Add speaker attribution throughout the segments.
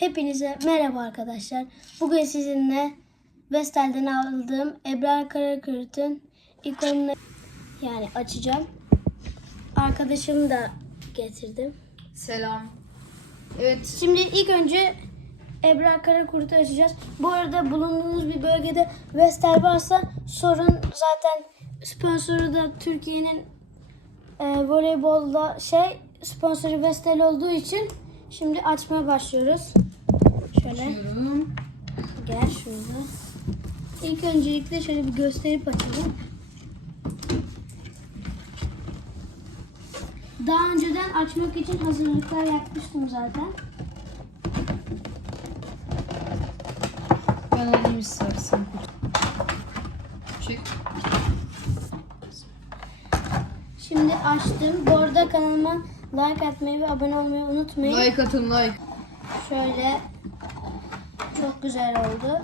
Speaker 1: Hepinize merhaba arkadaşlar. Bugün sizinle Vestel'den aldığım Ebrar Karakırt'ın ikonunu yani açacağım. Arkadaşımı da getirdim.
Speaker 2: Selam. Evet.
Speaker 1: Şimdi ilk önce Ebrar Karakurt'u açacağız. Bu arada bulunduğunuz bir bölgede Vestel varsa sorun zaten sponsoru da Türkiye'nin e, voleybolda şey sponsoru Vestel olduğu için şimdi açmaya başlıyoruz. Şöyle
Speaker 2: Açıyorum.
Speaker 1: gel şurada. İlk öncelikle şöyle bir gösterip açalım. Daha önceden açmak için hazırlıklar yapmıştım zaten.
Speaker 2: Ben alayım istersen. Çek.
Speaker 1: Şimdi açtım. Bu arada kanalıma like atmayı ve abone olmayı unutmayın.
Speaker 2: Like atın like.
Speaker 1: Şöyle çok güzel oldu.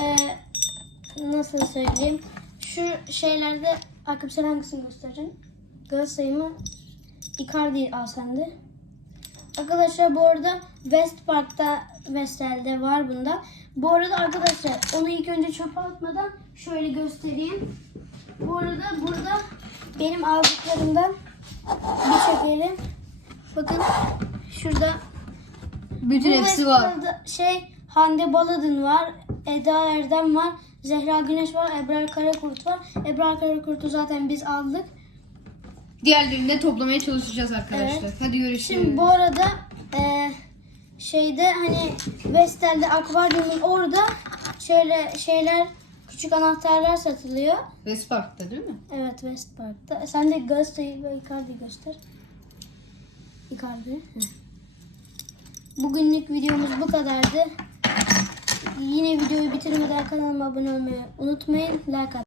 Speaker 1: Ee, nasıl söyleyeyim? Şu şeylerde Akıp sen hangisini göstereceksin? Galatasaray'ı mı? Icardi al sen de. Arkadaşlar bu arada West Park'ta Vestel'de var bunda. Bu arada arkadaşlar onu ilk önce çöpe atmadan şöyle göstereyim. Bu arada burada benim aldıklarımdan bir çekelim. Bakın şurada
Speaker 2: Bütün
Speaker 1: bu
Speaker 2: hepsi var.
Speaker 1: Şey Hande Baladın var, Eda Erdem var, Zehra Güneş var, Ebrar Karakurt var. Ebrar Karakurt'u zaten biz aldık.
Speaker 2: Diğerlerini de toplamaya çalışacağız arkadaşlar.
Speaker 1: Evet.
Speaker 2: Hadi görüşürüz.
Speaker 1: Şimdi bu arada e, şeyde hani Vestel'de akvaryumun orada şöyle şeyler küçük anahtarlar satılıyor.
Speaker 2: Westpark'ta değil mi?
Speaker 1: Evet West Park'ta. Sen de Galatasaray'ı ve Icardi göster. Icardi. Bugünlük videomuz bu kadardı. Yine videoyu bitirmeden kanalıma abone olmayı unutmayın. Like at.